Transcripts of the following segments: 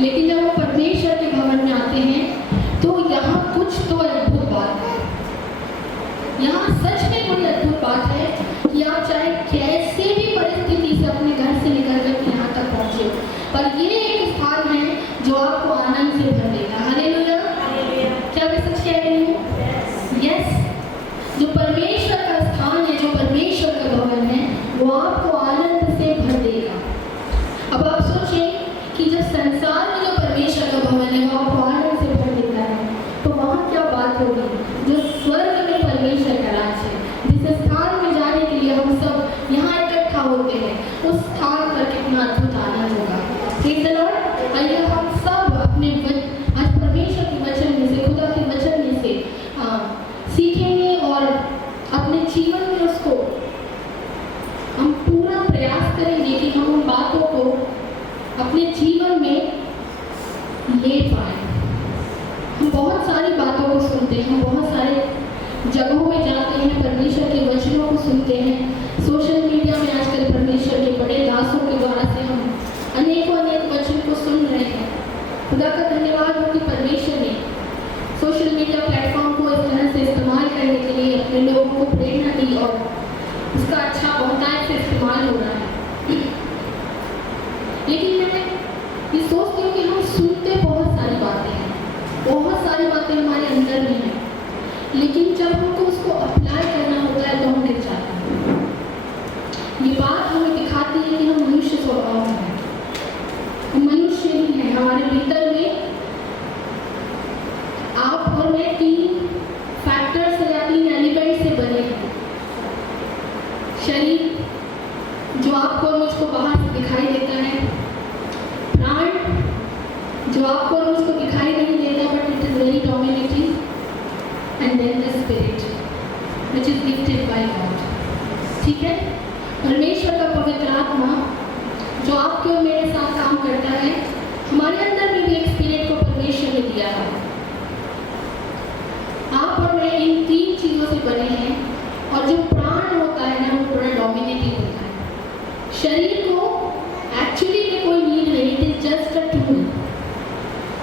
लेकिन जब वो परमेश्वर के भवन में आते हैं तो यहाँ कुछ तो अद्भुत बात है। यहाँ सच में कोई अद्भुत बात है कि आप चाहे कैसे भी परिस्थिति से अपने घर से निकल कर यहाँ तक पहुँचे, पर ये एक स्थान है जो आपको आनंद से भर देगा। हालेलुया। क्या मैं सच कह रही हूँ? यस। जो परमेश्वर का स्थान है, जो परमेश्वर का भवन है, वो आपको आनंद से भर देगा। अब आप सोचें कि जब संसार में जो परमेश्वर का भवन है वो आपको आनंद से भर देता है, तो वहाँ क्या बात होगी जो स्वर्ग में परमेश्वर का राज है, जिस स्थान में जाने के लिए हम सब यहाँ इकट्ठा होते हैं, उस स्थान पर कितना अद्भुत आनंद होगा। Praise the Lord. आइए हम सब अपने आज परमेश्वर के वचन में से, खुदा के वचन में से सीखेंगे और अपने जीवन में उसको हम पूरा प्रयास करेंगे कि हम उन बातों को अपने जीवन में ले पाए। हम बहुत सारी बातों को सुनते हैं, हम बहुत सारे जगहों में जाते हैं, परमेश्वर के वचनों को सुनते हैं। सोशल मीडिया में आजकल परमेश्वर के बड़े दासों के द्वारा से हम अनेकों अनेक वचन को सुन रहे हैं। खुदा का धन्यवाद हो कि परमेश्वर ने सोशल मीडिया प्लेटफॉर्म को इस तरह से इस्तेमाल करने के लिए अपने लोगों को प्रेरणा दी और उसका अच्छा बहुतायत से इस्तेमाल हो रहा है। लेकिन मैं ये सोचती हूँ कि हम सुनते बहुत सारी बातें हैं, बहुत सारी बातें हमारे अंदर में हैं, लेकिन जब हमको उसको अप्लाई करना होता है तो हम गिर जाते हैं। ये बात हमें दिखाती है कि हम मनुष्य स्वभाव में हैं, हम मनुष्य ही हैं। हमारे भीतर में आप और मैं 3 फैक्टर से या 3 एलिमेंट से बने हैं। शरीर जो आपको और मुझको बाहर से दिखाई देता है, प्राण जो आपको और मुझको दिखाई नहीं देता but it is very dominating, and then the spirit which is gifted by God. ठीक है। परमेश्वर का पवित्र आत्मा जो आपके और मेरे साथ काम करता है, हमारे अंदर में भी एक स्पिरिट को परमेश्वर ने दिया है। आप और मैं इन 3 चीज़ों से बने हैं, और जो प्राण होता है ना वो बड़ा डोमिनेटिंग होता है। शरीर को एक्चुअली में कोई नीड नहीं, it is just a tool.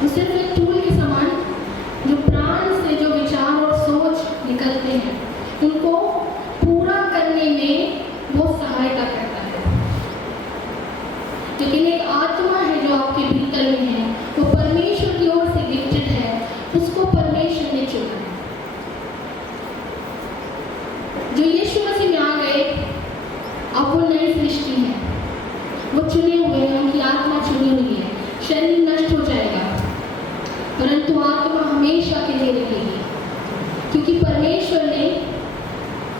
वो सिर्फ एक टूल के समान जो प्राण से जो विचार और सोच निकलते हैं उनको पूरा करने में वो सहायता करता है। लेकिन एक आत्मा है जो आपके भीतर में है, वो परमेश्वर की ओर से गिफ्टेड है, उसको परमेश्वर ने चुना है। जो यीशु मसीह में आ गए, अब वो नई सृष्टि है, वो चुने हुए हैं, उनकी आत्मा चुनी हुई है। शरीर नष्ट हो जाएगा परंतु आत्मा हमेशा के लिए रहेगी, क्योंकि परमेश्वर ने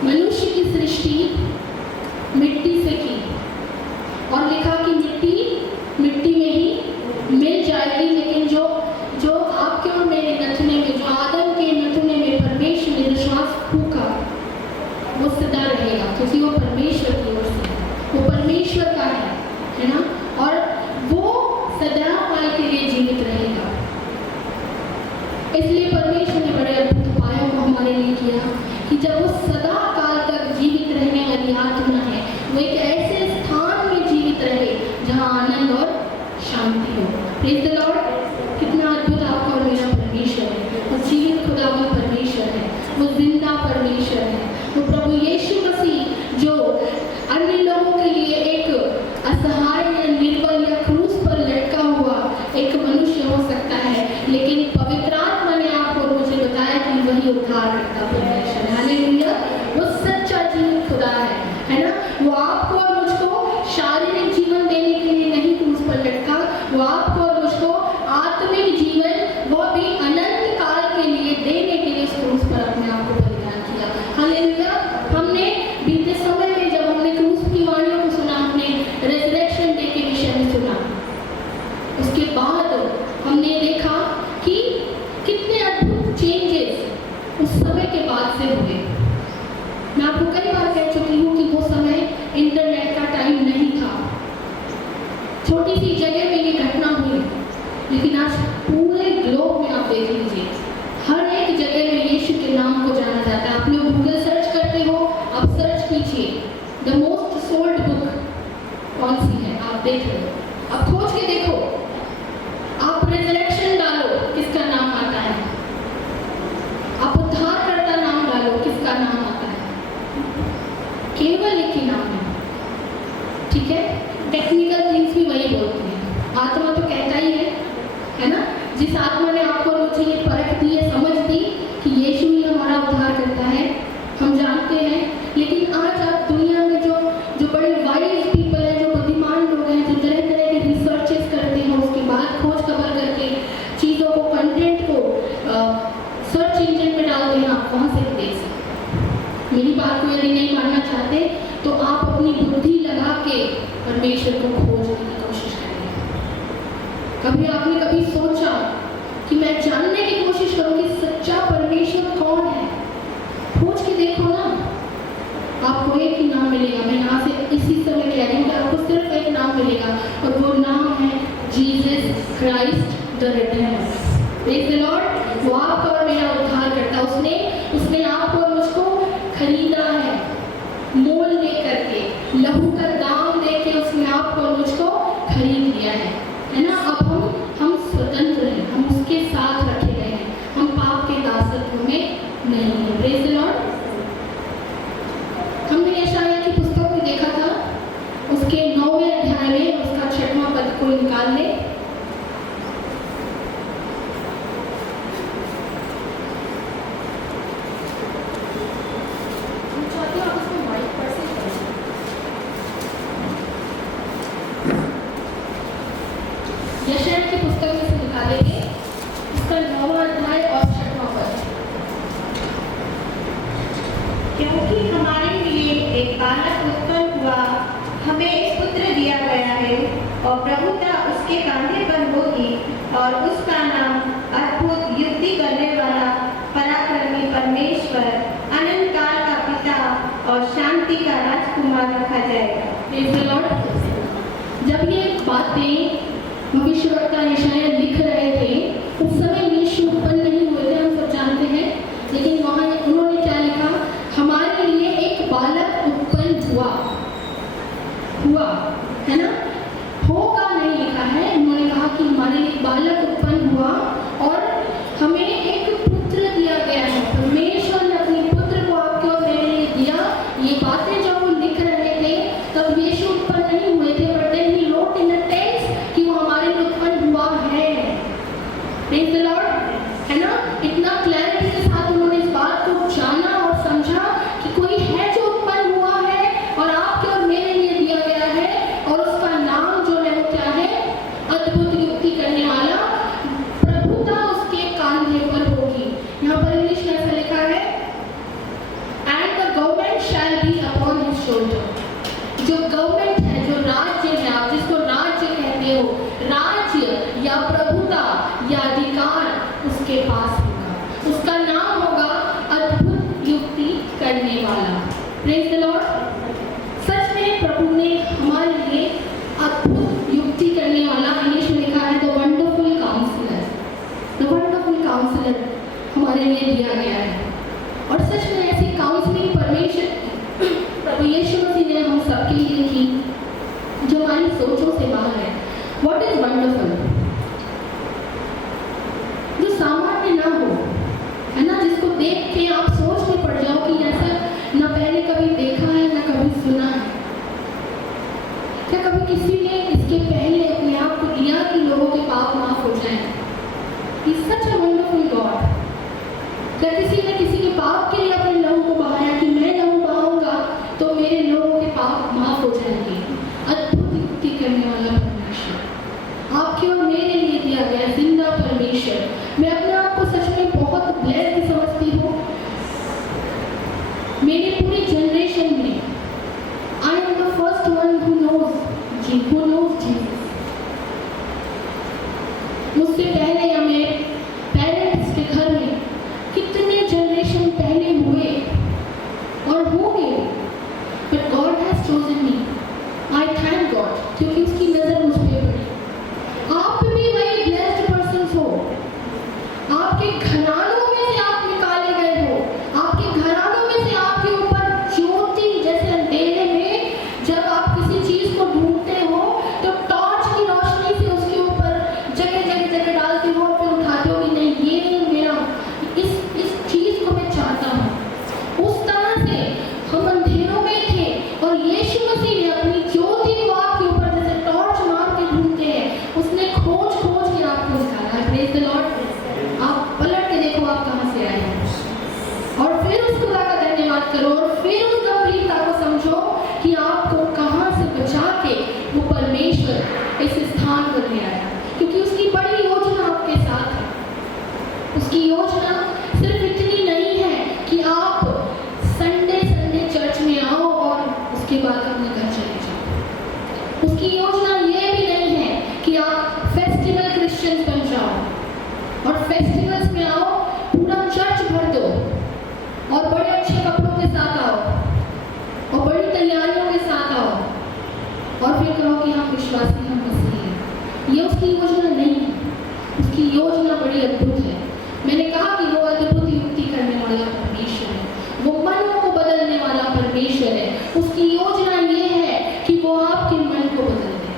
मनुष्य की सृष्टि मिट्टी से की और लिखा कि मिट्टी में ही मिल जाएगी। लेकिन जो आपके और मेरे नथुने में, जो आदम के नथुने में परमेश्वर ने श्वास फूका, वो सदा रहेगा, क्योंकि वो परमेश्वर की ओर से है, वो परमेश्वर का है ना, और वो सदा काल के लिए जीवित रहेगा। इसलिए परमेश्वर ने बड़े अद्भुत उपायों को हमारे लिए किया कि जब वो सदा काल तक जीवित रहने वाली आत्मा है, वो एक ऐसे स्थान में जीवित रहे जहाँ आनंद और शांति हो। Praise the Lord. कितना अद्भुत आपका और मेरा परमेश्वर है। वो जीवित खुदावन परमेश्वर है, वो जिंदा परमेश्वर है, वो प्रभु यीशु मसीह जो अन्य लोगों के लिए एक असहाय या निर्बल या क्रूस पर लटका हुआ एक मनुष्य हो सकता है, लेकिन पवित्र आत्मा ने आपको और मुझे बताया कि वही उद्धार करता परमेश्वर है। हालेलुया। वो सच्चा जीवित खुदा है ना। वो आपको और मुझको शारीरिक जीवन देने के लिए नहीं क्रूस पर लटका, वो आपको और मुझको आत्मिक जीवन, वो भी अनंत काल के लिए देने के लिए उस क्रूस पर अपने आप को बलिदान किया। हालेलुया। हमने बीते समय में जब हमने क्रूस की वाणियों को सुना, हमने रेजरेक्शन डे के विषय में सुना, उसके बाद हमने देखा कि कितने अद्भुत चेंजेस उस समय के बाद से हुए। मैं आपको कई बार कह चुकी हूँ कि वो समय इंटरनेट का टाइम नहीं था, छोटी सी जगह में ये घटना हुई, लेकिन आज पूरे ग्लोब में आप देख लीजिए, हर एक जगह में यीशु के नाम को जाना जाता है। आप लोग गूगल सर्च करते हो, आप सर्च कीजिए द मोस्ट सोल्ड बुक कौन सी है, आप देख लो, आप खोज के देखो, आप हैं, लेकिन आज आप दुनिया में जो जो बड़े वाइज पीपल हैं, जो बुद्धिमान लोग हैं, जो तरह तरह के रिसर्चेस करते हैं, उसके बाद खोज खबर करके चीज़ों को, कंटेंट को सर्च इंजन में डालते हैं, आप वहाँ से देख सकते। मेरी बात को यदि नहीं मानना चाहते तो आप अपनी बुद्धि लगा के परमेश्वर को खोजने की कोशिश करें। कभी आपने कभी सोचा कि मैं जानने की कोशिश करूं कि सच्चा परमेश्वर कौन है? खोज के देखो ना, आपको एक ही नाम मिलेगा। मैं यहाँ से इसी समय कह रही हूँ कि आपको सिर्फ एक नाम मिलेगा और वो नाम है Jesus Christ the redeemer. Praise the lord. वो आपका और मेरा उद्धार करता। उसने आपको और मुझको खरीदा है, मोल ले करके, लहू का दाम दे के उसने आपको और मुझको खरीद लिया है ना। अब हम स्वतंत्र हैं, हम उसके साथ रखे गए हैं, हम पाप के दासत्व में नहीं है। Praise the Lord. हमने यशायाह की पुस्तक में देखा था, उसके 9वें अध्याय में उसका 6वां पद को निकाल ले। यशायाह की पुस्तक में से निकालेंगे उसका 9वां अध्याय और 6वां पद। क्योंकि हमारे लिए एक बालक उत्पन्न हुआ, हमें एक पुत्र दिया गया है और प्रभुता उसके कांधे पर होगी और उसका नाम अद्भुत, युक्ति करने वाला, पराक्रमी परमेश्वर, अनंत काल का पिता और शांति का राजकुमार रखा जाएगा। Praise the Lord. जब ये बातें भविष्यवक्ता यशायाह लिख रहे थे, उस समय यीशु उत्पन्न नहीं हुए थे, हम सब जानते हैं। लेकिन वहाँ उन्होंने क्या लिखा? हमारे लिए एक बालक उत्पन्न हुआ है ना, होगा नहीं लिखा है। उन्होंने कहा कि हमारे लिए बालक उत्पन्न हुआ और हमें एक पुत्र दिया गया है। परमेश्वर ने अपने पुत्र को आपके और मेरे लिए दिया। ये बातें जब वो लिख रहे थे तब यीशु उत्पन्न नहीं हुए थे, but then he wrote in the text कि वो हमारे लिए उत्पन्न हुआ है। प्रेज़ द लॉर्ड, है ना। इतना क्लैरिटी के साथ उन्होंने इस बात को जाना और समझा कि कोई है जो उत्पन्न हुआ है और आपके और मेरे लिए दिया गया है, और उसका नाम जो है वो क्या है? अद्भुत, युक्ति करने वाला, प्रभुता उसके कांधे पर होगी। यहाँ पर इंग्लिश में ऐसा लिखा है, and the government shall be upon his shoulder. जो गवर्नमेंट है, जो राज्य है, आप जिसको राज्य कहते हो, राज्य या प्रभुता या अधिकार उसके पास होगा। उसका नाम होगा अद्भुत, युक्ति करने वाला। Praise the lord. सच में प्रभु ने हमारे लिए अद्भुत, युक्ति करने वाला, इंग्लिश में लिखा है the wonderful counsellor, the wonderful counsellor हमारे लिए दिया गया है। और सच में ऐसी काउंसलिंग परमेश्वर प्रभु यीशु मसीह ने हम सबके लिए की जो हमारी सोचों से बाहर है। What is wonderful? जो सामान्य ना हो, है ना, जिसको देख के आप सोच में पड़ जाओ कि ऐसा ना पहले कभी देखा है ना कभी सुना है। क्या कभी किसी ने इसके पहले अपने आप को दिया कि लोगों के पाप माफ हो जाएं? He's such a wonderful God। क्या किसी ने किसी के पाप के लिए अपने लहू को बहाया कि मैं लहू बहाऊंगा तो मेरे लोगों के पाप माफ हो जाएंगे? अद्भुत, युक्ति करने वाला परमेश्वर आपके और मेरे लिए दिया गया जिंदा परमेश्वर। मैं अपने आप को सच में बहुत ब्लेस्ड समझती हूँ। मेरी पूरी जनरेशन में I am the first one who knows Jesus. मुझसे पहले या मेरे पेरेंट्स के घर में कितने जनरेशन पहले हुए और होंगे, but God has chosen me. I thank God, क्योंकि उसकी नजर मुझ पे पड़ी। आप भी वही ब्लेस्ड पर्सन हो। आपके घरानों में से आप निकाले गए हो। आपके घरानों में से आपके ऊपर ज्योति जैसे अंधेरे में जब आप किसी चीज को ढूंढते हो तो टॉर्च की रोशनी से उसके ऊपर जगह जगह जगह डालते हो और फिर उठाते हो कि नहीं ये मेरा, इस चीज को मैं चाहता हूँ। उस तरह से हम याद करो और फिर उस गंभीरता को समझो कि आपको कहाँ से बचा के वो परमेश्वर इस स्थान पर ले आया, क्योंकि उसकी बड़ी योजना आपके साथ है। उसकी योजना सिर्फ इतनी नहीं है कि आप संडे संडे चर्च में आओ और उसके बाद अपने घर चले जाओ। उसकी योजना ये भी नहीं है कि आप फेस्टिवल क्रिश्चियंस बन जाओ और फेस्टिवल्स में आओ, पूरा चर्च भर दो और बड़े अच्छे कपड़ों के साथ आओ और बड़ी तैयारियों के साथ आओ और फिर कहो कि हम विश्वासी, हम मसीही हैं। ये उसकी योजना नहीं है। उसकी योजना बड़ी अद्भुत है। मैंने कहा कि वो अद्भुत युक्ति करने वाला परमेश्वर है, वो मनों को बदलने वाला परमेश्वर है। उसकी योजना ये है कि वो आपके मन को बदल दे।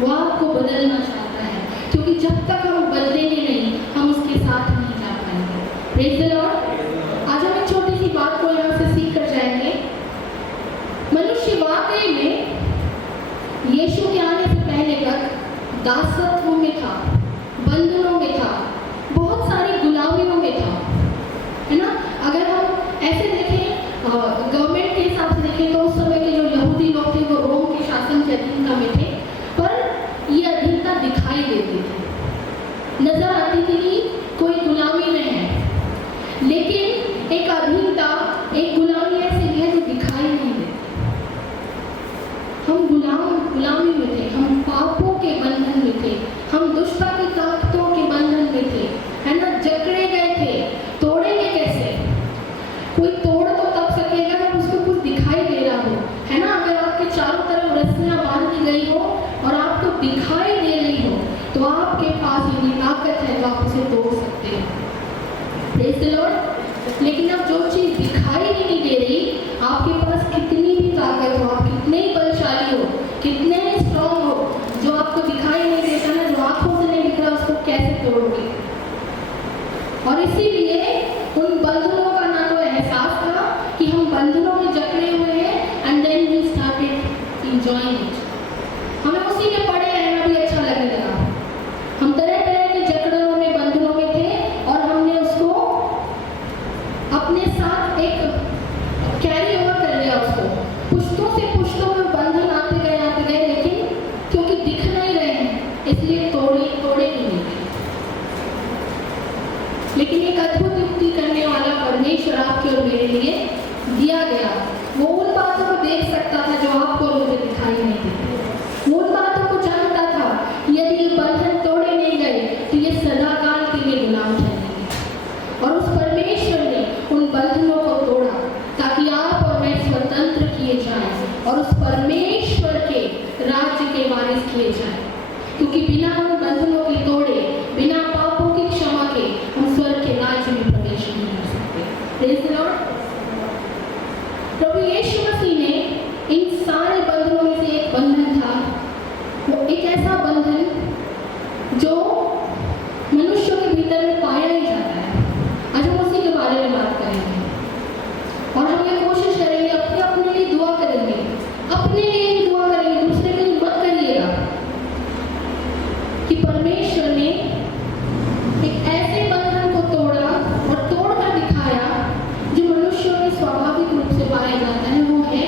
वो आपको बदलना चाहता है, क्योंकि जब तक हम बदलेंगे नहीं, हम उसके साथ नहीं जा पाएंगे। Praise the Lord. आज हम एक छोटी सी बात को यहाँ से सीख कर जाएंगे। मनुष्य वाकई में यीशु के आने से पहले तक दासत्व में था, बंधनों में था, बहुत सारी गुलामियों में था, है ना। अगर हम ऐसे देखें, गवर्नमेंट के हिसाब से देखें तो उस समय के जो यहूदी लोग थे वो रोम के शासन के अधीनता में थे, पर ये अधीनता दिखाई देती थी, नजर आती थी कि कोई गुलामी में है, लेकिन एक अधीनता, एक गुलामी ऐसी है जो दिखाई नहीं देती। हम गुलामी में थे, हम पापों के बंधन में थे, हम दुष्टता की ताकतों के बंधन में थे, है ना। जकड़े गए थे। तोड़ेंगे कैसे? कोई तोड़ तो तब सकेगा जब उसको कुछ दिखाई दे रहा हो, है ना। अगर आपके चारों तरफ रस्सियां बांध दी गई हो और आपको दिखाई दे रही हो तो आपके पास इतनी ताकत है तो आप उसे तोड़ सकते हैं। Praise the Lord. लेकिन अब जो चीज़ दिखाई ही नहीं दे रही, आपके पास कितनी भी ताकत हो, आप कितने ही बलशाली हो, कितने ही स्ट्रॉन्ग हो, जो आपको दिखाई नहीं देता ना, जो आंखों से नहीं दिख रहा, उसको कैसे तोड़ोगे? और इसीलिए उन बंधनों का ना तो एहसास था कि हम बंधनों में जकड़े हुए हैं, and then we started enjoying it. हमें उसी में पड़े रहना भी अच्छा लगने लगा। हम तरह तरह के जकड़ों में, बंधनों में थे और हमने उसको अपने साथ एक कैरी ओवर कर लिया। उसको पुश्तों से पुश्तों में बंधन आते गए, लेकिन क्योंकि दिख नहीं रहे हैं इसलिए तोड़े नहीं गए। लेकिन एक अद्भुत युक्ति करने वाला परमेश्वर आपके और मेरे लिए दिया गया। वो उन बातों को देख सकता था जो आपको और मुझे दिखाई नहीं देती। वो उन बातों को जानता था कि यदि ये बंधन तोड़े नहीं गए तो ये सदाकाल के लिए गुलाम ठहरेंगे। और उस परमेश्वर ने उन बंधनों को तोड़ा ताकि आप और मैं स्वतंत्र किए जाएं और उस परमेश्वर के राज्य के वारिस किए जाएं। क्योंकि बिना उन बंधनों के तोड़े, बिना पापों की क्षमा के हम स्वर्ग के राज्य में प्रवेश नहीं कर सकते। Praise the lord. प्रभु यीशु मसीह ने इन सारे बंधनों में से एक बंधन था, वो एक ऐसा बंधन जो मनुष्यों के भीतर में पाया ही जाता है। आज हम उसी के बारे में बात करेंगे और हम ये कोशिश करेंगे, अपने लिए दुआ करेंगे, अपने लिए ही दुआ करेंगे, दूसरे के लिए मत करिएगा, कि परमेश्वर ने एक ऐसे बंधन को तोड़ा और तोड़ कर दिखाया जो मनुष्यों में स्वाभाविक रूप से पाया जाता है। वो है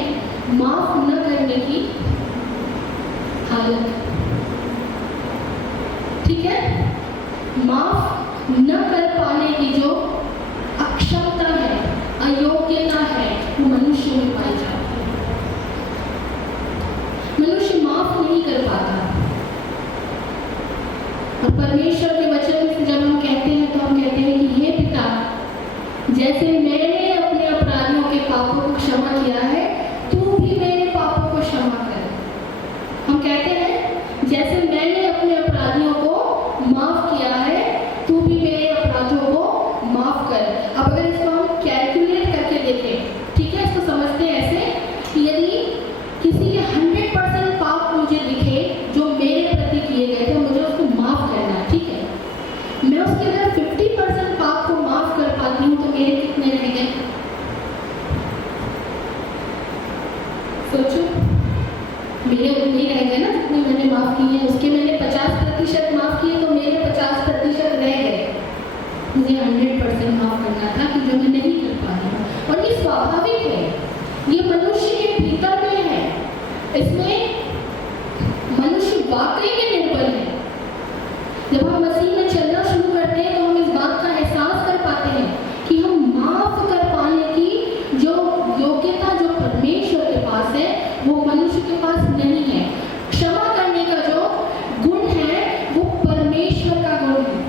माफ न करने की हालत। ठीक है, माफ न कर पाने की जो अक्षमता है, अयोग्यता है, वो मनुष्य में पाई जाती है। मनुष्य माफ नहीं कर पाता। और परमेश्वर के वचन में जब हम कहते हैं तो हम कहते हैं कि हे पिता, जैसे मैंने अपने अपराधियों के पापों को क्षमा किया है, तू भी मेरे पापों को क्षमा कर। हम कहते हैं जैसे मैंने अपने अपराधियों को माफ किया है, तू भी मेरे अपराधों को माफ कर। अब अगर इसको हम कैलकुलेट करके देखें, ठीक है, इसको समझते हैं ऐसे कि यदि किसी के 100% पाप मुझे दिखे जो मेरे प्रति किए गए थे, मुझे उसको माफ करना है। ठीक है, मैं उसके अगर 50% पाप को माफ कर पाती हूँ तो मेरे कितने रह गए? सोचो, मेरे उतने रह गए ना जितने मैंने माफ किए हैं। उसके ये मनुष्य के भीतर में है। इसमें मनुष्य वाकई में निर्बल है। जब हम मसीह में चलना शुरू करते हैं तो हम इस बात का एहसास कर पाते हैं कि हम माफ कर पाने की जो योग्यता जो परमेश्वर के पास है वो मनुष्य के पास नहीं है। क्षमा करने का जो गुण है वो परमेश्वर का गुण है।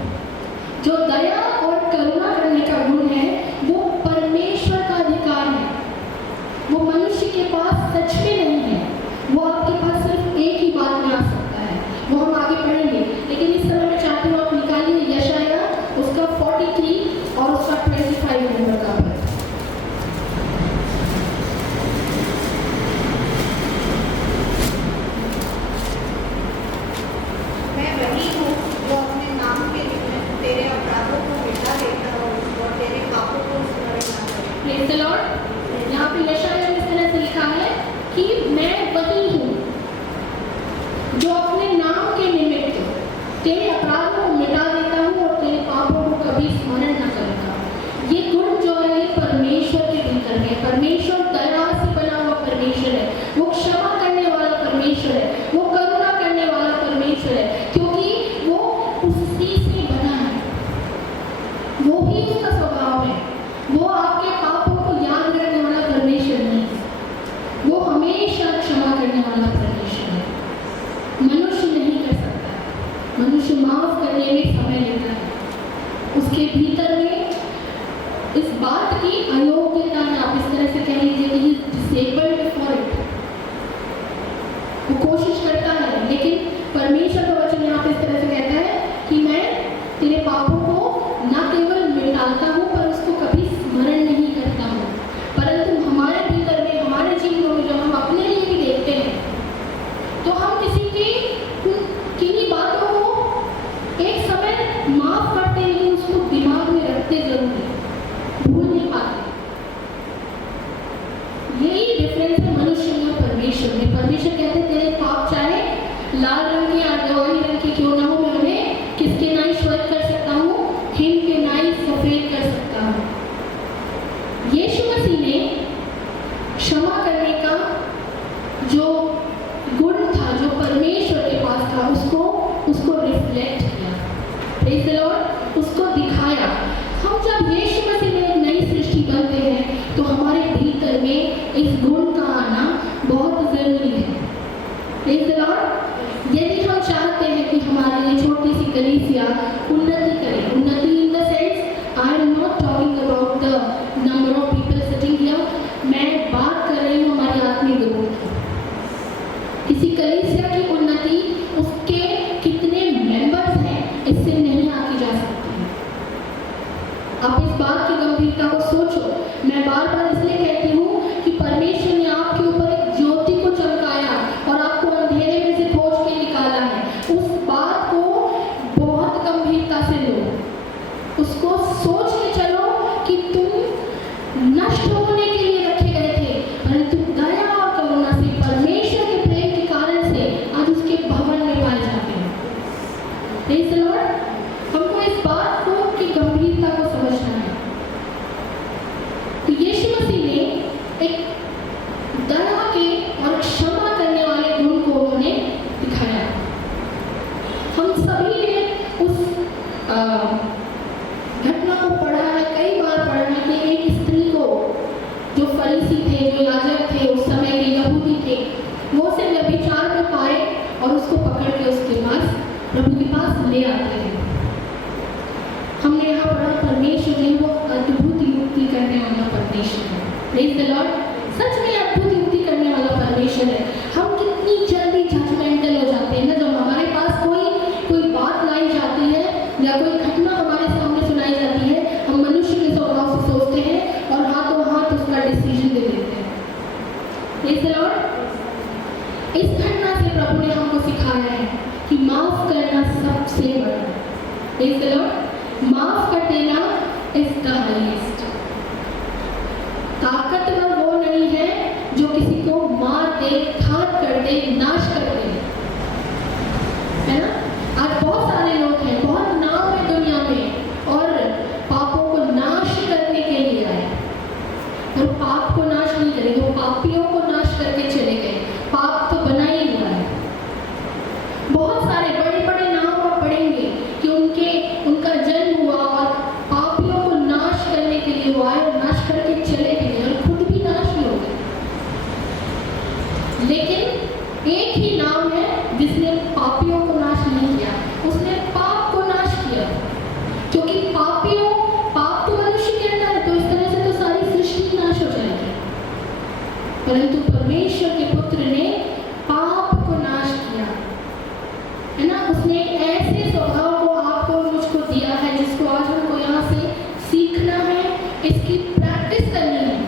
जो दया और करुणा करने का गुण है वो परमेश्वर का अधिकार है। वो मनुष्य के पास सच में नहीं है। वो आपके पास सिर्फ एक ही बात में आ सकता है। वो हम आगे पढ़ेंगे, लेकिन इस समय मैं चाहती हूँ आप निकालिए यशाया उसका 43 और उसका 25 नंबर का पद। मैं वही हूँ जो अपने नाम के निमित्त तेरे अपराधों को मिटा देता हूँ और तेरे पापों को स्मरण न करूँ। Praise the Lord. यहाँ पे यशाया में इस तरह से लिखा है कि मैं वही हूँ जो अपने नाम के निमित्त तेरे अपराधों को मिटा देता हूँ और तेरे पापों को कभी स्मरण न करूँगा। ये गुण जो है ये परमेश्वर के भीतर है। परमेश्वर दया से बना हुआ परमेश्वर है। वो क्षमा करने वाला परमेश्वर है। वो करुणा करने वाला परमेश्वर है, क्योंकि वो उसी से बना है। वो ही उसका स्वभाव है। वो आपके पापों को याद रखने वाला परमेश्वर नहीं है। वो हमेशा क्षमा करने वाला परमेश्वर है। मनुष्य नहीं कर सकता। मनुष्य माफ करने में समय लेता है। उसके भीतर में इस बात की अयोग्यता है। आप इस तरह से कह लीजिए कि ही डिसेबल्ड फॉर इट। वो कोशिश करता है, लेकिन परमेश्वर का वचन यहाँ पे इस तरह से कहता है कि मैं तेरे पापों को न केवल मिटाता हूँ पर उसको कभी स्मरण नहीं करता हूँ। परंतु हमारे भीतर में, हमारे जीवनों में जब हम अपने लिए भी देखते हैं तो हम किसी की किन्हीं बातों को एक समय माफ करते हैं, लेकिन उसको दिमाग में रखते जरूर हैं, भूल नहीं पाते। यही डिफरेंस है मनुष्य में और परमेश्वर में। परमेश्वर कहते हैं तेरे पाप चाहे लाल रंग के या जवाहरी रंग के क्यों ना हो, मैं उन्हें किसके नाई श्वेत कर सकता हूँ, हिम के नाई सफेद कर सकता हूँ। यीशु मसीह ने क्षमा करने का जो गुण था, जो परमेश्वर के पास था, उसको रिफ्लेक्ट किया। Praise the Lord. उसको दिखाया। हम जब यीशु मसीह में एक नई सृष्टि बनते हैं तो हमारे भीतर में इस गुण का आना बहुत जरूरी है। Praise the Lord. यदि हम चाहते हैं कि हमारी ये छोटी सी कलीसिया उन्नति करे, उन्नति in the sense I am not talking about the number of people sitting here, मैं बात कर रही हूँ हमारी आत्मिक ग्रोथ की। किसी कलीसिया की उन्नति उसके कितने मेंबर्स हैं इससे नहीं आकी जा सकती। आप इस बात की गंभीरता को सोचो। मैं बार बार इसलिए कहती हूँ कि परमेश्वर ने आपके ऊपर एक ज्योति को चमकाया और आपको अंधेरे में से खोज के निकाला है। उस बात को बहुत गंभीरता से लो। उसको सोच के चलो कि तुम नष्ट होने के लिए रखे गए थे, परंतु दया और करुणा से, परमेश्वर के प्रेम के कारण से आज उसके भवन में पाए जाते हैं। Praise the Lord. हमको इस बात को की गंभीरता को समझना है। तो यीशु मसीह ने एक दया के और क्षमा करने वाले गुण को उन्होंने दिखाया। हम सभी ने उस घटना को पढ़ा है, कई बार पढ़ा है कि एक स्त्री को, जो फरीसी थे, जो याजक थे, उस समय के यहूदी थे, वो उसे व्यभिचार में पाए और उसको पकड़ के उसके पास, प्रभु के पास ले आते हैं। हमने यहाँ पढ़ा परमेश्वर जो है वो अद्भुत युक्ति करने वाला परमेश्वर है। Praise the lord. सच में अद्भुत युक्ति करने वाला परमेश्वर है। हम कितनी जल्दी जजमेंटल हो जाते हैं ना, जब हमारे पास कोई बात लाई जाती है या कोई घटना हमारे सामने सुनाई जाती है, हम मनुष्य के स्वभाव से सोचते हैं और हाथों हाथ उसका डिसीजन दे देते हैं। Praise the Lord. इस घटना से प्रभु ने हमको सिखाया है कि माफ करना सबसे बड़ा। Praise the Lord. माफ कर देना इज द हाईएस्ट। ताकतवर वो नहीं है जो किसी को मार दे, घात कर दे, नाश कर दे, है ना। आज बहुत सारे लोग हैं, बहुत नाम है दुनिया में और पापों को नाश करने के लिए आए, और पाप को नाश नहीं करेंगे, वो पाप परंतु परमेश्वर के पुत्र ने पाप को नाश किया, है ना। उसने एक ऐसे स्वभाव को आपको और मुझको दिया है जिसको आज हमको यहाँ से सीखना है, इसकी प्रैक्टिस करनी है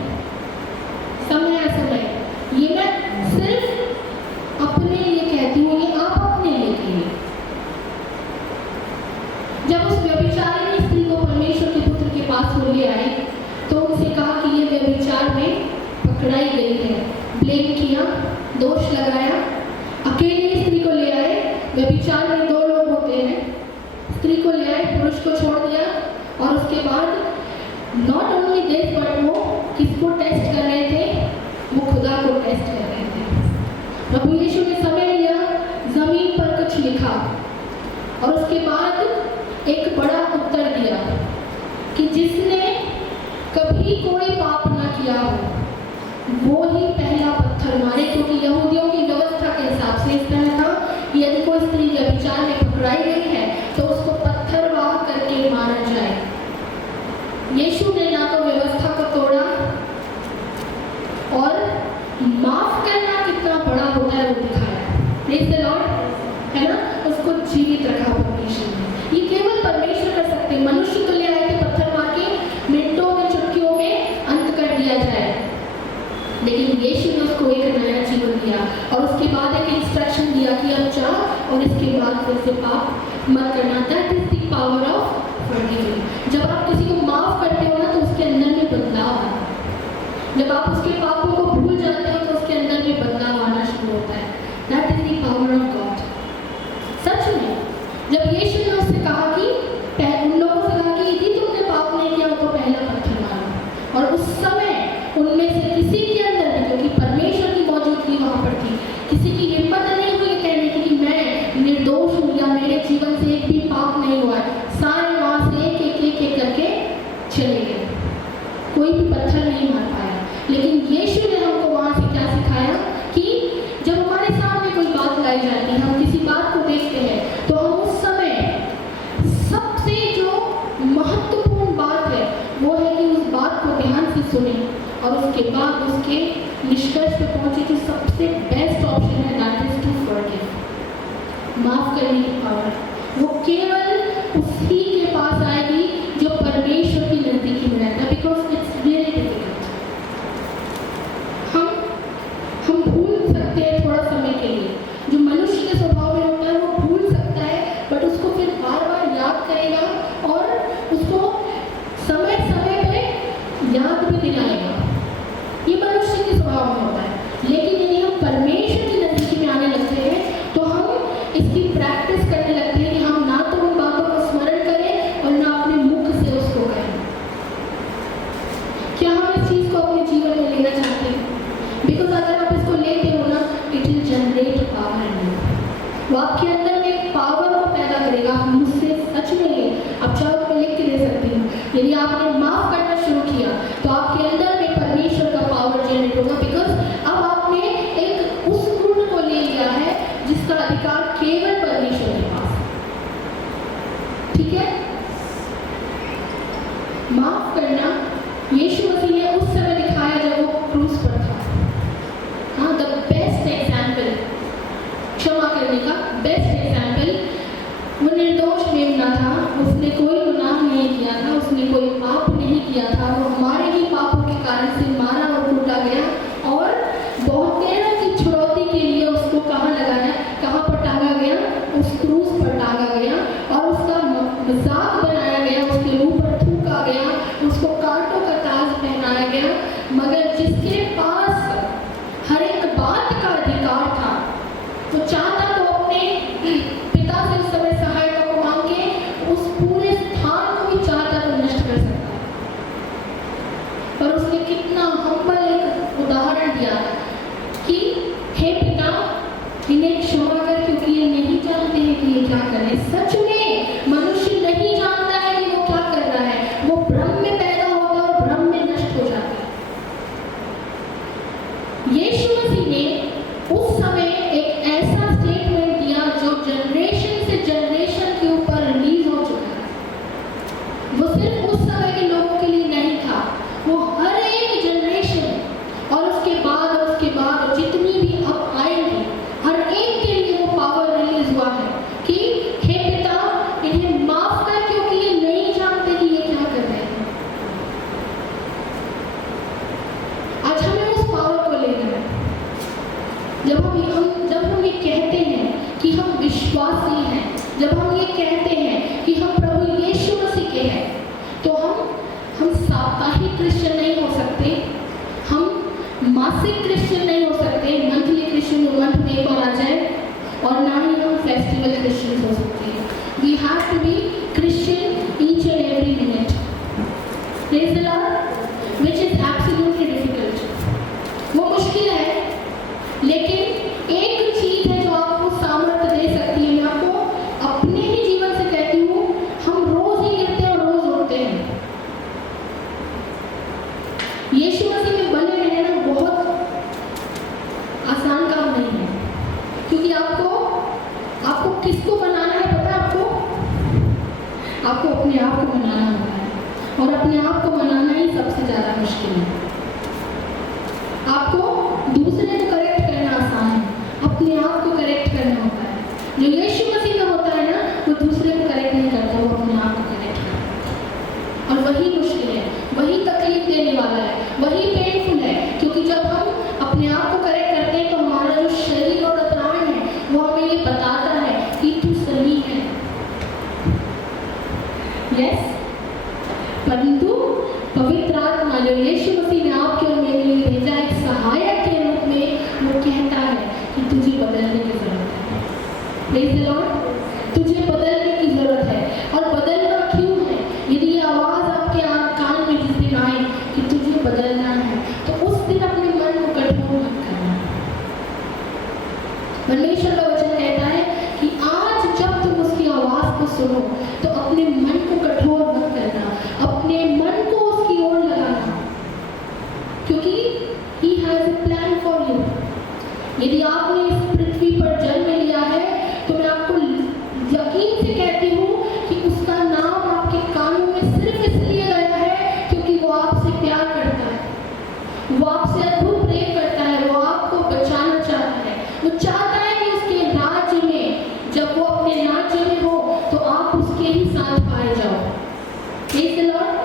समय समय। ये मैं सिर्फ अपने लिए कहती हूँ, ये आप अपने लिए कहिए। जब उस व्यभिचारिणी स्त्री को परमेश्वर के पुत्र के पास वो ले आए तो उनसे कहा कि ये व्यभिचार में पकड़ाई गई है, ब्लेम किया, दोष लगाया। अकेले स्त्री को ले आए, व्यभिचार में 2 लोग होते हैं, स्त्री को ले आए, पुरुष को छोड़ दिया और उसके बाद नॉट ओनली दिस बट वो किसको टेस्ट कर रहे थे, वो खुदा को टेस्ट कर रहे थे। प्रभु यीशु ने समय लिया, जमीन पर कुछ लिखा और उसके बाद एक बड़ा उत्तर दिया कि जिसने कभी कोई पाप ना किया हो वो ही पहला पत्थर मारे, क्योंकि यहूदियों की व्यवस्था के हिसाब से इस तरह था कि यदि कोई स्त्री व्यभिचार में पकड़ाई गई है तो उसको पत्थर वाह करके मारा जाए। यीशु ने ना तो व्यवस्था को तोड़ा और माफ करना कितना बड़ा होता है वो दिखाया। प्रेज़ द लॉर्ड, है ना। उसको जीवित रखा परमेश्वर ने। ये केवल परमेश्वर कर सकते हैं। मनुष्य तो ले आए थे पत्थर मार के मिनटों में, चुटकियों में अंत कर दिया जाए, लेकिन यीशु ने उसको एक नया जीवन दिया और उसके बाद एक इंस्ट्रक्शन दिया कि अब जा और इसके बाद फिर से पाप मत करना। That is the power of forgiving. जब आप किसी को माफ करते हो ना तो उसके अंदर में बदलाव आता है। जब आप उसके पापों को भूल जाते हो तो उसके अंदर में बदलाव आना शुरू होता है। That is the power of god. सच में जब यीशु ने उससे कहा कि उन लोगों से कहा कि यदि तुमने पाप नहीं किया तो पहला पत्थर मारो, और उस समय उनमें से किसी के अंदर भी, क्योंकि परमेश्वर की मौजूदगी वहाँ पर थी, किसी की हिम्मत नहीं हुई कहने की कि मैं निर्दोष हूँ या मेरे जीवन से एक भी पाप नहीं हुआ है। सारे वहाँ से एक करके चले गए, कोई भी पत्थर नहीं मार पाया। लेकिन यीशु ने हमको वहाँ से क्या सिखाया कि जब हमारे सामने कोई बात लाई जाती है, हम किसी बात को देखते हैं, तो हम उस समय सबसे जो महत्वपूर्ण बात है वो है कि उस बात को ध्यान से सुने और उसके बाद उसके निष्कर्ष पर पहुंचे कि सबसे बेस्ट ऑप्शन है दैट इज टू फॉरगिव। माफ करने की पावर वो केवल उसी के पास आएगी जो परमेश्वर की नजदीकी में रहता है, बिकॉज इट्स रियली डिफिकल्ट। हम भूल सकते हैं थोड़ा समय के लिए, जो मनुष्य के स्वभाव में होता है वो भूल सकता है, बट उसको फिर बार बार याद करेगा और उसको समय समय पे याद भी दिलाएगा। ये मनुष्य के स्वभाव में होता है। लेकिन यदि हम परमेश्वर की नजदीकी में आने लगते हैं तो हम इसकी प्रैक्टिस करने लगते हैं कि हम ना तो उन बातों को स्मरण करें और ना अपने मुख से उसको कहें। क्या हम इस चीज को अपने जीवन में लेना चाहते हैं? बिकॉज अगर आप इसको लेते हो ना, it will generate power in you. वो आपके अंदर में एक पावर को पैदा करेगा। आप मुझसे सच में ले, आप चाहो तो मैं लिख के दे सकती हूँ। यदि आपने माफ करना शुरू किया तो आपके अंदर में परमेश्वर का पावर जनरेट होगा, बिकॉज अब आपने एक उस गुण को ले लिया है जिसका अधिकार केवल परमेश्वर के पास। ठीक है, माफ करना यीशु मसीह ने उस समय दिखाया जब वो क्रूस पर था। हाँ, द बेस्ट एग्जाम्पल, क्षमा करने का बेस्ट एग्जाम्पल। वो निर्दोष मेमना था, उसने कोई गुनाह नहीं किया था, उसने कोई पाप नहीं किया था। वो हमारे ही पापों के कारण से मारा और कूटा गया और बहुतेरों की छुड़ौती के लिए उसको कहाँ लगाया, कहाँ पर टांगा गया? उस क्रूस पर टांगा गया और उसका मजाक बनाया गया, उसके मुंह पर थूका गया, उसको कांटों का ताज पहनाया गया। मगर जिसके पास हर एक बात का अधिकार था, वो चाहता तो अपने पिता से उस समय सहायता को मांग के उस पूरे स्थान को भी चाहता तो नष्ट कर सकता, पर उसने कितना हम्बल एक उदाहरण दिया कि हे पिता, इन्हें क्षमा कर क्योंकि ये नहीं जानते हैं कि ये क्या कर रहे हैं। सच में मनुष्य नहीं जानता है कि वो क्या कर रहा है, वो भ्रम में पैदा होता है और भ्रम में नष्ट हो जाता है। यीशु मसीह ने उस समय एक ऐसा स्टेटमेंट दिया जो जनरेशन से जनरेशन के ऊपर रिलीज हो चुका है। वो सिर्फ उस समय के लोगों के लिए नहीं था, वो हर एक जनरेशन और उसके बाद और उसके जब हम ये कहते हैं कि हम विश्वासी हैं, जब हम ये कहते हैं कि हम प्रभु यीशु मसीह के हैं, तो हम साप्ताहिक क्रिश्चियन नहीं हो सकते, हम मासिक क्रिश्चियन नहीं हो सकते, मंथली क्रिश्चियन मंथ में एक बार आ जाए, और ना ही हम फेस्टिवल क्रिश्चियन हो सकते हैं। We have to be Christian each and every minute. Praise the Lord, which is absolutely difficult. वो मुश्किल है, लेकिन एक चीज है जो आपको सामर्थ्य दे सकती है। मैं आपको अपने ही जीवन से कहती हूँ, हम रोज ही गिरते हैं और रोज उठते हैं। यीशु मसीह में बने रहना बहुत आसान काम नहीं है, क्योंकि आपको किसको बनाना है पता है? आपको अपने आप को बनाना होता है, और अपने आप को बनाना ही सबसे ज़्यादा मुश्किल है। आपको दूसरे को करेक्ट करना आसान है, अपने आप को करेक्ट करना होता है। जो यीशु मसीह में होता है ना, वो दूसरे को करेक्ट नहीं करता, वो अपने आप को करेक्ट करता है। और वही मुश्किल है, वही तकलीफ देने वाला है, वही पेनफुल है, क्योंकि जब हम अपने आप को करेक्ट करते हैं तो हमारा जो शरीर और प्राण है वो हमें ये बताता है कि तू सही है। यस, परंतु पवित्र आत्मा जो यीशु मसीह ने आपके और मेरे लिए भेजा एक सहायक के रूप में, वो कहता है कि तुझे बदलने की जरूरत है। प्रेज़ द लॉर्ड, तुझे बदलने की जरूरत है। और बदलना क्यों है? यदि ये आवाज आपके कान में जिस दिन आए कि तुझे बदलना है, तो उस दिन अपने मन को कठोर मत करना। परमेश्वर का वचन कहता है कि आज जब तुम उसकी आवाज को सुनो तो अपने मन को कठोर मत करना, अपने मन को उसकी ओर लगाना, क्योंकि He has a plan for you। यदि आपने इस पृथ्वी पर जन्म लिया है, तो मैं आपको यकीन से कहती हूँ कि उसका नाम आपके कानों में सिर्फ इसलिए गया है क्योंकि वो आपसे प्यार करता है, वो आपसे अद्भुत प्रेम करता है, वो आपको बचाना चाहता है। वो चाहता है कि उसके राज्य में, जब वो अपने राज्य में हो, तो आप उसके ही साथ पाए जाओ। Praise the Lord.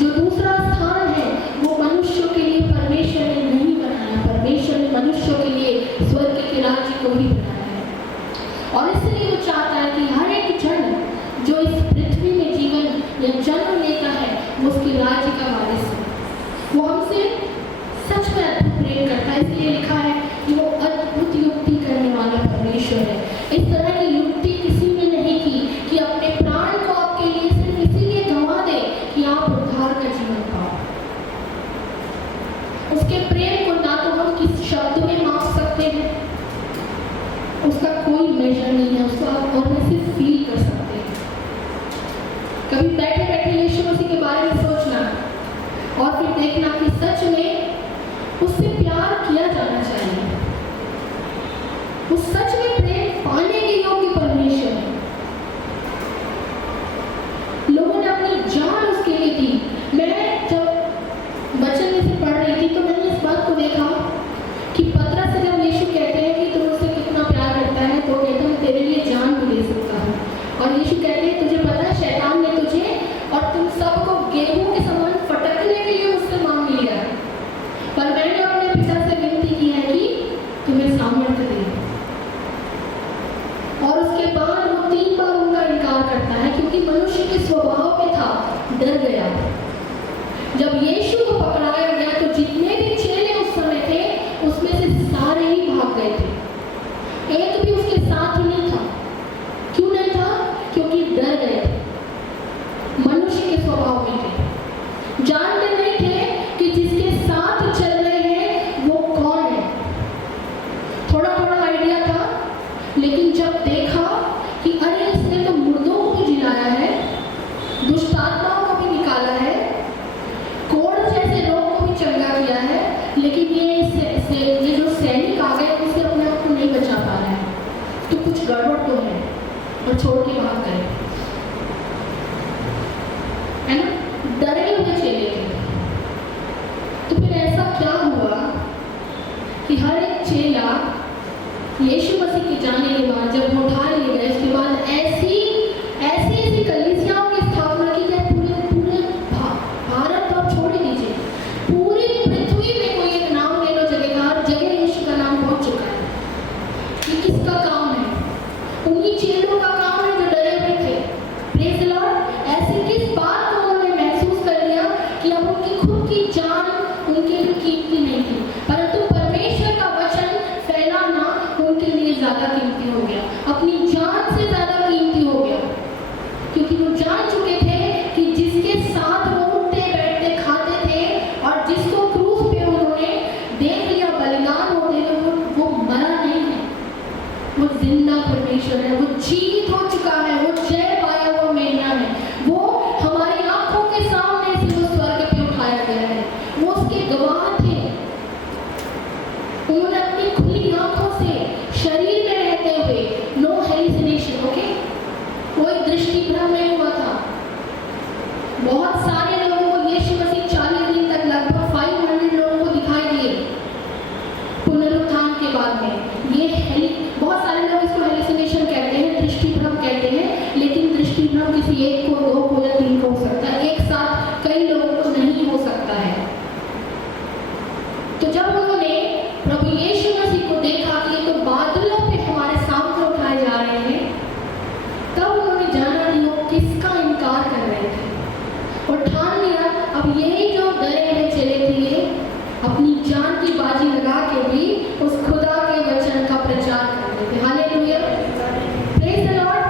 जो दूसरा स्थान है वो मनुष्यों के लिए परमेश्वर ने नहीं बनाया, परमेश्वर ने मनुष्यों के लिए स्वर्ग के राज्य को ही बनाया है। और इसलिए वो चाहता है कि हर एक जन जो इस पृथ्वी में जीवन या जन्म लेता है, वो उसके राज्य का वारिस है। वो हमसे सच में अद्भुत प्रेम करता है, इसलिए लिखा है कि वो अद्भुत युक्ति करने वाला परमेश्वर है। इस तरह की युक्ति किसी ने नहीं की कि अपने प्राण को आपके लिए सिर्फ इसीलिए गंवा दे कि आप उद्धार का जीवन पाओ। उसके प्रेम को ना तो हम किस शब्द में माप सकते हैं, उसका कोई मेजर नहीं है, उसको आप और मैं सिर्फ फील कर सकते हैं। कभी बैठे बैठे यीशु मसीह के बारे में सोचना और फिर देखना कि सच में उससे प्यार किया जाना चाहिए, वो सच में प्रेम पाने के योग्य परमेश्वर है। लोगों ने अपनी जान उसके लिए दी। मैं जब वचन में से पढ़ रही थी तो मैंने इस बात को देखा कि पतरस से जब यीशु कहते हैं कि तुम उससे कितना प्यार करता है, तो कहता मैं तेरे लिए जान भी दे सकता हूँ। और यीशु कहते हैं तुझे पता है शैतान ने तुझे और तुम सबको गेहूं के समान फटकने के लिए मुझसे मांग लिया, पर मैंने अपने पिता से विनती की है कि तुम्हें सामर्थ्य दे। और उसके बाद वो 3 बार उनका इनकार करता है, क्योंकि मनुष्य के स्वभाव में था, डर गया। जब यीशु को पकड़ाया गया तो जितने भी चेले उस समय थे उसमें से सारे ही भाग गए थे, एक भी उसके साथ नहीं था। क्यों नहीं था? क्योंकि डर गए थे, मनुष्य के स्वभाव में थे, जानते नहीं थे कि जिसके साथ चल रहे हैं वो कौन है। थोड़ा थोड़ा आइडिया था, लेकिन जब देखा कि अरे इसने तो मुर्दों को भी जिलाया है, दुष्ट आत्माओं को भी निकाला है, कोढ़ जैसे लोग को भी चंगा किया है, लेकिन ये जो सैनिक आ गए उससे अपने आप को नहीं बचा पा रहा है, तो कुछ गड़बड़ तो है, और छोड़ के भाग गए, है ना? डरे हुए चले थे। तो फिर ऐसा क्या हुआ कि हर एक चेला यीशु मसीह के जाने के बाद जब वो उठा लिए गए, उसके बाद ऐसी कलीसियाओं की स्थापना की जाए पूरे भारत और छोड़ दीजिए, पूरी पृथ्वी में कोई एक नाम ले लो जगह का, हर जगह यीशु का नाम खुद की जान उनके लिए कीमती नहीं थी, परंतु परमेश्वर का वचन फैलाना उनके लिए ज्यादा कीमती हो गया, अपनी जान से ज्यादा कीमती हो गया, क्योंकि वो जान चुके थे कि जिसके साथ वो उठते बैठते खाते थे और जिसको क्रूस पे उन्होंने देख लिया बलिदान होते हुए, वो मरा नहीं है, वो जिंदा परमेश्वर है, वो जीवित हो चुका है, वो जय पाया हुआ मेमना है, वो हमारी आंखों के सामने से वो स्वर्ग पे उठाया गया है, वो उसके गवाह थे। उन्होंने अपनी खुली आंखों से शरीर में रहते हुए, नो हेलुसिनेशन, ओके, कोई दृष्टि भ्रम नहीं हुआ था। बहुत सारे लोगों को यीशु मसीह 40 दिन तक लगभग 500 लोगों को दिखाई दिए पुनरुत्थान के बाद में। ये बहुत सारे लोग इसको हेलुसिनेशन कहते हैं, दृष्टि भ्रम कहते हैं, लेकिन दृष्टि भ्रम किसी एक को, दो को या तीन को हो सकता है, एक साथ कई लोगों को नहीं हो सकता है। तो जब उन्होंने प्रभु यीशु मसीह को देखा कि ये तो बादलों पे हमारे सामने उठाए जा रहे हैं, तब उन्होंने जाना कि वो किसका इनकार कर रहे थे और ठान लिया अब यही जो डरे हुए चले थे अपनी जान की बाजी लगा के भी उस खुदा के वचन का प्रचार करते थे। Hallelujah, praise the lord.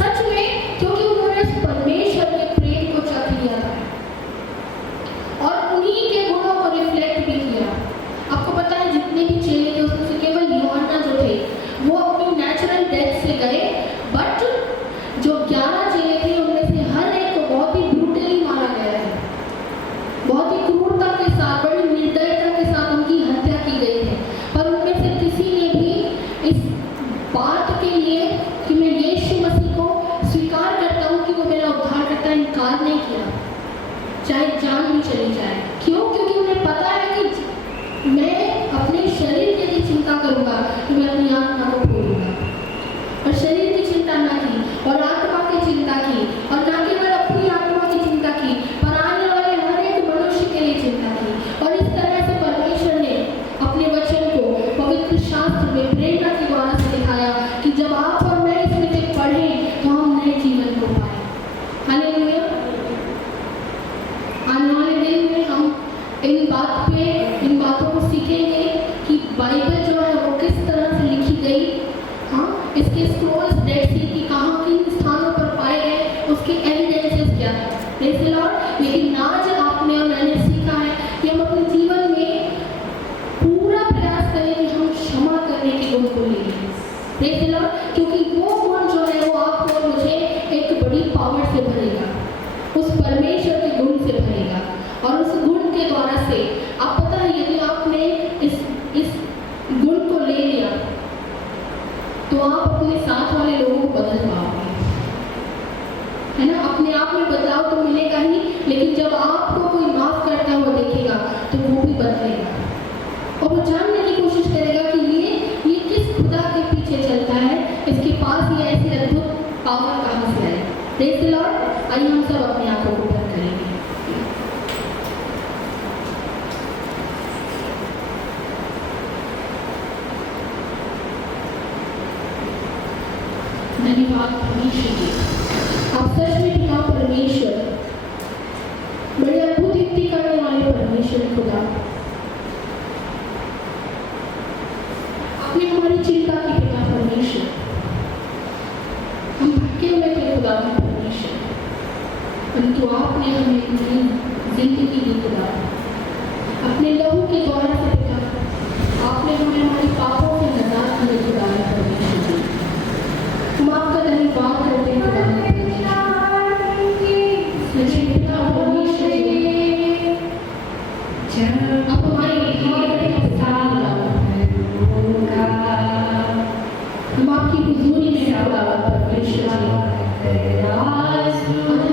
सच में, क्योंकि उन्होंने परमेश्वर के प्रेम को चख लिया था और उन्हीं के गुणों को रिफ्लेक्ट भी किया। आपको पता है जितने भी चेले थे उसमें से केवल यूहन्ना जो थे वो अपनी नेचुरल डेथ से गए, बट जो 11 चेले थे उनमें से हर एक को बहुत ही ब्रूटली मारा गया है, बहुत ही क्रूरता के साथ, बड़ी निर्दयता के साथ उनकी हत्या की गई है। पर उनमें से किसी ने भी इस बात के लिए कि मैं यीशु मसीह को स्वीकार करता हूँ कि वो मेरा उद्धार करता है, इनकार नहीं किया, चाहे जान भी चली जाए। क्यों? क्योंकि उन्हें पता है कि मैं अपने शरीर की यदि चिंता करूँगा तो मैं अपनी आत्मा को खोलूँगा, और शरीर की चिंता ना की और आत्मा की चिंता की, और ना केवल अपनी आत्मा की चिंता की पर आने वाले हर एक मनुष्य के लिए चिंता की। और इस तरह से परमेश्वर ने अपने वचन को पवित्र शास्त्र में प्रेरणा के द्वारा से दिखाया कि जब आप और मैं इसमें से पढ़ें तो हम नए जीवन को पाएं। हालेलुया। आने वाले दिन में हम इन बातों को सीखेंगे कि बाइबल जो है वो किस तरह से लिखी गई, हाँ, इसके स्क्रॉल्स डेड सी की कहाँ किन स्थानों पर पाए गए, उसके एविडेंसेस क्या है। Praise the Lord. लेकिन आज आपने और मैंने सीखा है कि हम अपने जीवन में पूरा प्रयास करें कि हम क्षमा करने के गुण को ले लें। Praise the Lord. क्योंकि वो गुण जो है वो आपको और मुझे एक बड़ी पावर से भरेगा, उस परमेश्वर के गुण से भरेगा, और उस गुण के द्वारा से आप पता है यदि आपने इस गुण को ले लिया तो आप अपने साथ वाले लोगों को बदल पाओगे, है ना। अपने आप में बदलाव तो मिलेगा ही, लेकिन जब आपको कोई माफ करता हुआ देखेगा तो वो भी बदलेगा और वो जानने की कोशिश करेगा कि ये किस खुदा के पीछे चलता है, इसके पास ये ऐसी अद्भुत पावर कहाँ से है। Praise the Lord. आइए हम सब अपनी आंखों को बंद करेंगे। धन्यवाद परमेश्वर जी, आप सच में पिता परमेश्वर, बड़े अद्भुत युक्ति करने वाले परमेश्वर खुदा, आपने हमारी चिंता की पिता परमेश्वर, हम भटके हुए थे खुदा परमेश्वर, परंतु आपने हमें अपनी जिंदगी दी खुदा, अपने लहू के द्वारा से पिता आपने हमें हमारी पापों से आजाद किए खुदा परमेश्वर जी। हम आपका धन्यवाद करते हैं खुदा पिता परमेश्वर जी। अब हमारे हम आपकी हुजूरी में खुदा परमेश्वर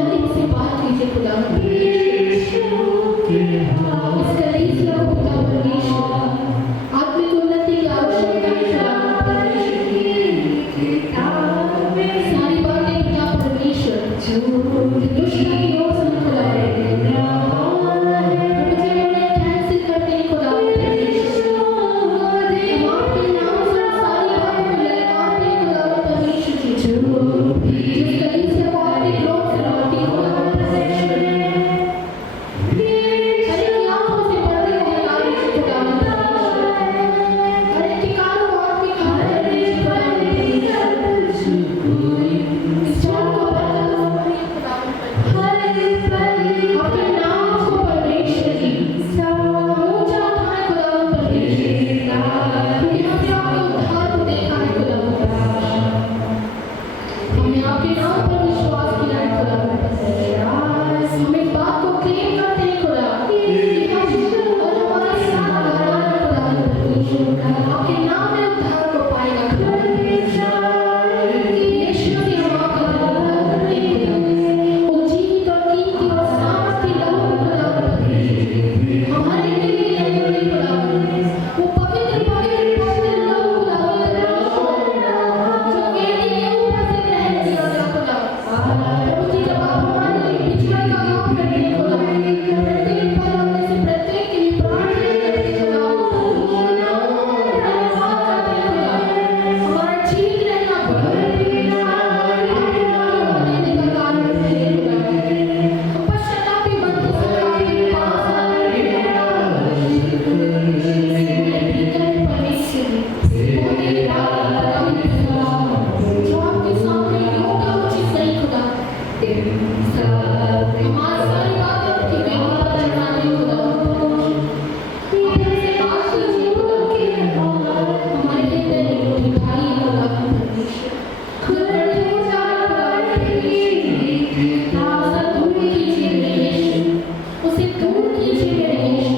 जी से बात कीजिए खुदा इस कलीसिया को पिता परमेश्वर आत्मिक उन्नति की आवश्यकता है खुदा परमेश्वर जी। सारी बातें पिता परमेश्वर दुष्ट की ओर से खुदा कैंसिल करते हैं लीजिए मेरे यीशु।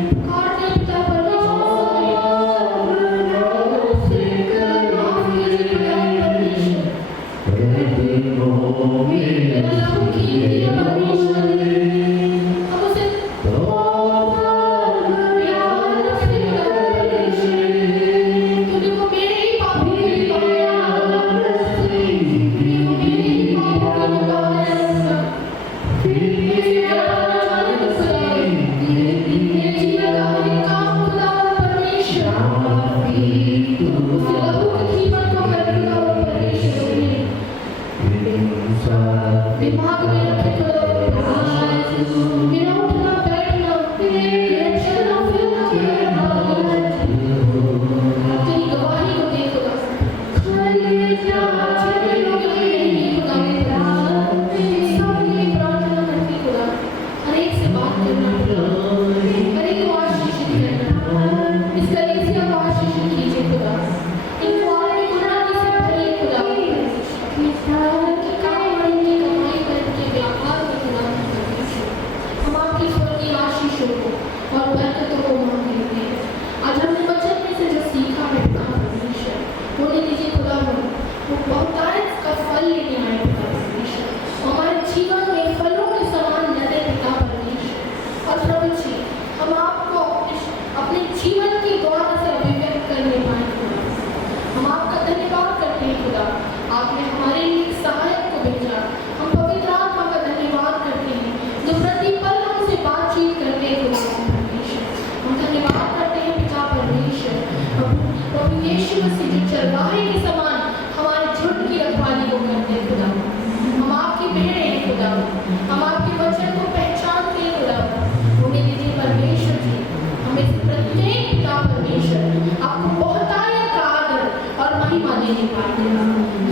पुकारते हैं पिता परमेश्वर, माफ कीजिए पिता परमेश्वर। मेरा लहू कीमती है परमेश्वर, हम उसे प्यार से पिता परमेश्वर। तूने वो मेरे ही पापों के लिए बनाया, तूने वो मेरे ही पापों के लिए बनाया। मेरे प्यार जाने को खुदा, मेरे जीवन का हर एक काम खुदा परमेश्वर, उस लहू की कीमत को कर खुदा परमेश्वर ने दिमाग में रखे खुदा परमेश्वर। मेरा उठना बैठना, मेरा चलना फिरना खुदा, तेरी गवाही को दे खुदा। जितने लोग यहाँ नहीं खुदा सबके प्रार्थना करती खुदा, हर एक से बात करना खुदा, हर एक को आशीषित करना, इस कलीसिया को आशीषित कीजिए खुदा। इनको आपकी गुनाही से भरिए खुदा, इनके काम और इनकी कमाई पर इनके व्यापार में खुदा हम आपकी स्वर्गीय आशीषों को और बरकतों को मांगेंगे। आज हमने वचन में से जो सीखा है पिता परमेश्वर, होने दीजिए खुदा वो बहुतायत का फल लेने आए पिता परमेश्वर। हमारे जीवन में फलों के समान लदे पिता परमेश्वर। और प्रभु जी हम आपको अपने जीवन के द्वारा से अभिव्यक्त करने पाए खुदा। हम आपका धन्यवाद करते हैं खुदा, आपने हमारे लिए एक सहायक को भेजा। हम पवित्र आत्मा का धन्यवाद करते हैं जो प्रतिपल हमसे बातचीत करते हैं खुदा परमेश्वर। हम धन्यवाद करते हैं पिता परमेश्वर, प्रभु यीशु मसीह जो चरवाहे के समान हमारे झुंड की रखवाली को करते हैं खुदा। हम आपकी भेड़ें हैं खुदा, हम आपके वचन को पहचानते हैं खुदा। होने दीजिए परमेश्वर जी, हमें प्रत्येक पिता परमेश्वर आपको बहुतायत का आदर और महिमा देने पाते हैं।